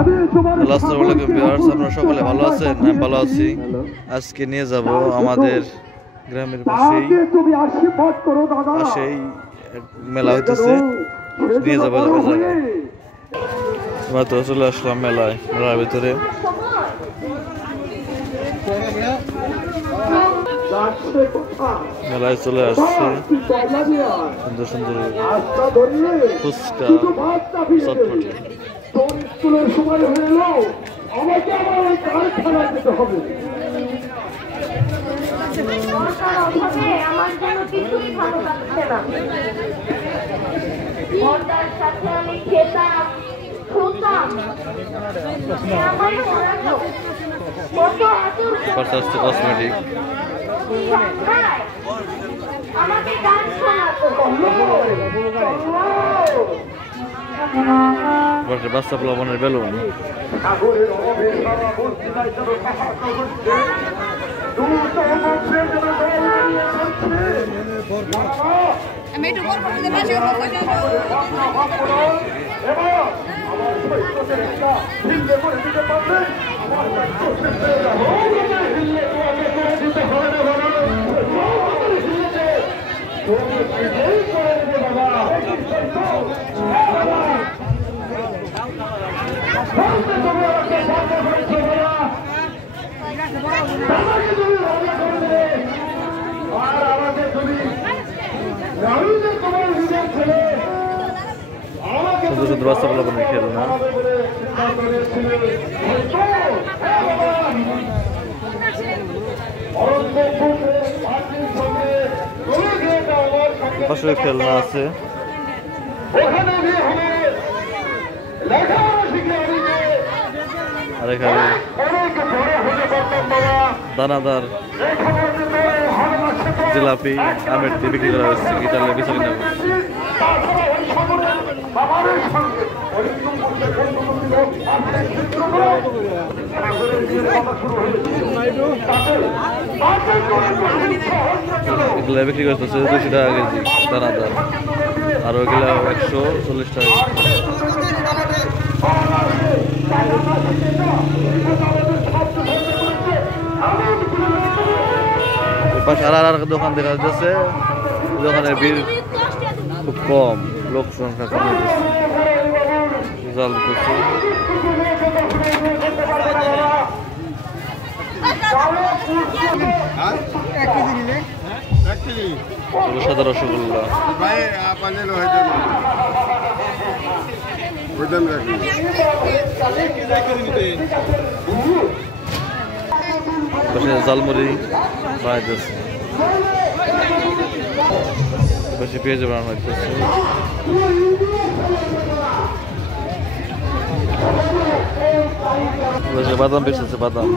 আসসালামু আলাইকুম ভিউয়ার্স, আপনারা সকলে ভালো আছেন? আমি ভালো আছি। আজকে নিয়ে যাব আমাদের গ্রামের পাশেই মেলা হইতেছে, নিয়ে যাবো জায়গায়। মাত্র চলে আসলাম মেলার ভিতরে। মেলায় চলে আসছে সুন্দর সুন্দর ফুচকা, চটপটি। স্কুলের সময় হয়ে এলো, আমাকে আমার ওই কারখানা যেতে হবে। আমার জন্য কিছুই ভালো লাগছে না। ওটার সাথে আমি খেতাম, শুনতাম, আমায় পড়াতো, কত আদর করতো। কসমেটিক আমাকে গান শোনাতো। বাচ্চা প্লাবনের বেলুন। সুন্দর সুন্দর বাচ্চা প্লাবনের খেলনা। পাশে খেলনা আছে। আর এখানে দানাদার জিলাপি আমের দিয়ে বিক্রি করা হচ্ছে। গিটারে বেচা কিনা করছে। এগুলা বিক্রি করতেছে 200 টাকা কেজি দানাদার, আর ওইগুলা 140 টাকা। পাশে আর দোকান দেখা যাচ্ছে। দোকানের ভিড় খুব কম, লোক সংখ্যা কম হয়েছে। জাল দিতেছে। সাদা রসগোল্লা। জালমুড়ি বানাইতেছে, পাশে পেঁয়াজ বানানো হইতেছে। বাদাম বেচতেছে, বাদাম।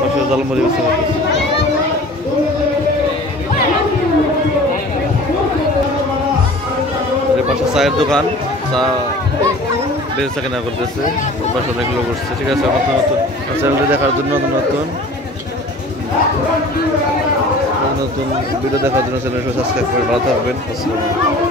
পাশে জালমুড়ি বেচতে হইতেছে। পাশে চায়ের দোকান, চা বেচা কেনা করতেছে। পাশে অনেক লোক উঠছে। ঠিক আছে, নতুন নতুন চ্যানেলটি দেখার জন্য নতুন নতুন ভিডিও দেখার জন্য চ্যানেলটি সাবস্ক্রাইব করে ভালো থাকবেন। আসসালামু আলাইকুম।